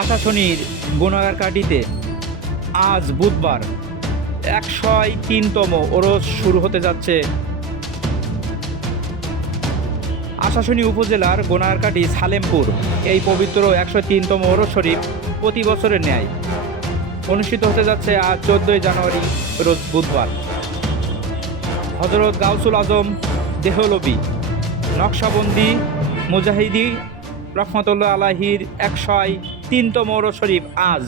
আশাশনির গুণাগারকাটিতে আজ বুধবার 103তম ওরস শুরু হতে যাচ্ছে। আশাশনি উপজেলার গুণাগারকাটি সালেমপুর এই পবিত্র 103তম ওরস শরীফ প্রতি বছরের ন্যায় অনুষ্ঠিত হতে যাচ্ছে আজ 14ই জানুয়ারি রোজ বুধবার। হযরত গাউসুল আজম দেহলভী নকশবন্দি মুজাহিদি রহমতুল্লাহ আলাহির 103তম ওরস শরীফ আজ।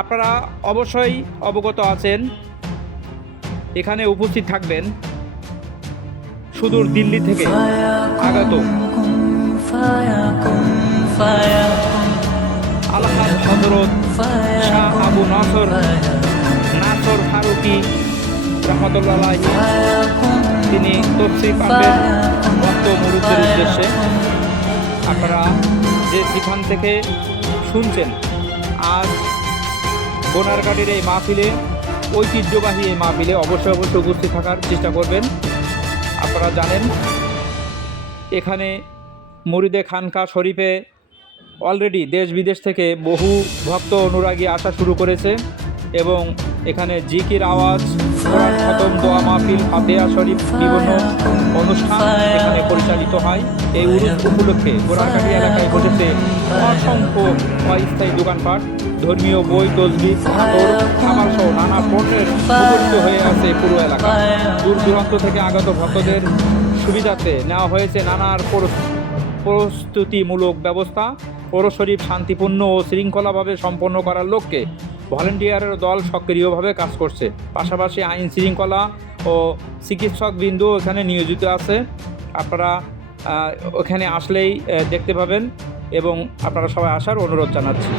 আপনারা অবশ্যই অবগত আছেন, এখানে উপস্থিত থাকবেন সুদূর দিল্লি থেকে আগত আলহাজ হযরত শাহ আবু নাসর ফারুকি রহমতুল্লাহ আলাইহি। তিনি তফসির পাঠের ভক্ত মুরুব্বির উদ্দেশ্যে আপনারা যেখান থেকে শুনছেন, আজ গুণাগারকাটির এই মাহফিলে, ঐতিহ্যবাহী এই মাহফিলে অবশ্যই উপস্থিত থাকার চেষ্টা করবেন। আপনারা জানেন এখানে মুরিদে খানকা শরীফে অলরেডি দেশ বিদেশ থেকে বহু ভক্ত অনুরাগী আসা শুরু করেছে এবং এখানে জিকির আওয়াজ, কোরআন খতম, দোয়া মাহফিল, ফাতিহা শরীফ বিভিন্ন অনুষ্ঠান এখানে পরিচালিত হয়। এই উরুস উপলক্ষে গুণাগারকাটি এলাকায় ঘটেছে অসংখ্য অস্থায়ী দোকানপাট, ধর্মীয় বই, তসবিহ, আতর, খাবার সহ নানা পণ্যের মুখরিত হয়ে আছে পুরো এলাকা। দূর দূরান্ত থেকে আগত ভক্তদের সুবিধাতে নেওয়া হয়েছে নানার প্রস্তুতিমূলক ব্যবস্থা। ওরস শরীফ শান্তিপূর্ণ ও শৃঙ্খলাভাবে সম্পন্ন করার লক্ষ্যে ভলেন্টিয়ারের দল সক্রিয়ভাবে কাজ করছে। পাশাপাশি আইন শৃঙ্খলা ও চিকিৎসকবৃন্দ এখানে নিয়োজিত আছে। আপনারা ওখানে আসলেই দেখতে পাবেন এবং আপনারা সবাই আসার অনুরোধ জানাচ্ছি।